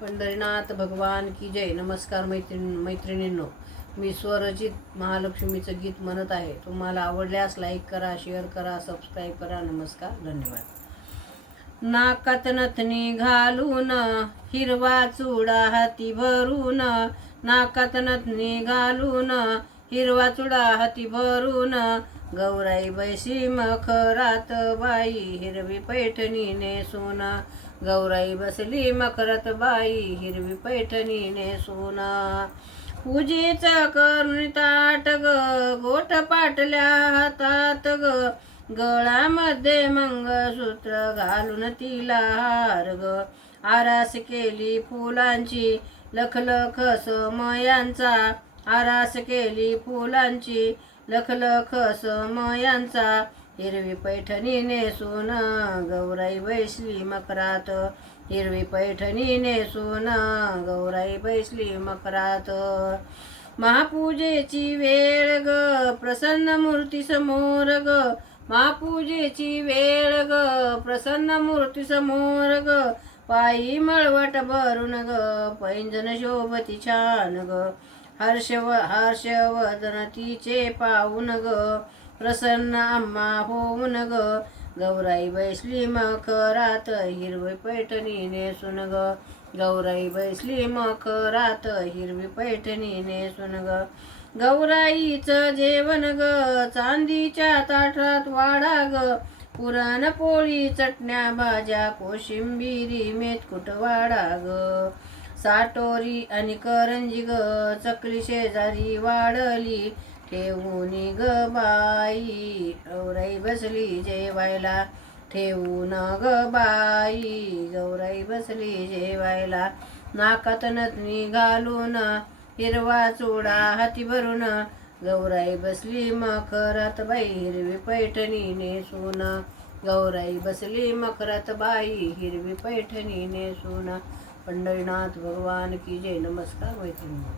पंढरीनाथ भगवान की जय. नमस्कार मैत्रिणींनो, मी स्वरचित महालक्ष्मीचं गीत म्हणत आहे. तुम्हाला आवडल्यास लाईक करा, शेअर करा, सबस्क्राईब करा. नमस्कार, धन्यवाद. नाकात नथनी घालून, हिरवा चुडा हाती भरून, नाकात नथनी घालून, हिरवा चुडा हाती भरून, गौराई बैसी मखरात बाई, हिरवी पैठणी नेसून, गौराई बसली मखरात बाई, हिरवी पैठणी नेसून. पूजेचा करून ताट ग, गोठ पाटल्या हातात ग, गळ्यामध्ये मंगळसूत्र घालून तिला हार ग, आरास केली फुलांची लखलख समयांचा, आरास केली फुलांची लखलख समयांचा, हिरवी पैठणी नेसून, गौराई बैसली मखरात, हिरवी पैठणी नेसून, गौराई बैसली मखरात. महापूजेची वेळ ग, प्रसन्न मूर्ती समोर ग, महापूजेची वेळ ग, प्रसन्न मूर्ती समोर ग, पायी मळवट भरून ग, पैंजन शोभती छान ग, हर्षवदन तिचे पाहून ग, प्रसन्न आम्हा होऊन ग, गौराई बैसली मखरात, हिरवी पैठणी नेसून ग, गौराई बैसली मखरात, हिरवी पैठणी नेसून ग. गौराईचं जेवण ग, चांदीच्या ताटात वाढा ग, पुरणपोळी चटण्या भाज्या कोशिंबिरी मेथकूट वाढा ग, साटोरी आणि करंजी ग, चकली शेजारी वाढली ठेवूनी ग बाई, गौराई बसली जेवायला ठेवून ग बाई, गौराई बसली जेवायला. नाकात नथनी घालून, हिरवा चुडा हाती भरून, गौराई बसली मखरात बाई, हिरवी पैठणी नेसून, गौराई बसली मखरात बाई, हिरवी पैठणी नेसून. पंढरीनाथ भगवान की जय. नमस्कार मैत्रिणी.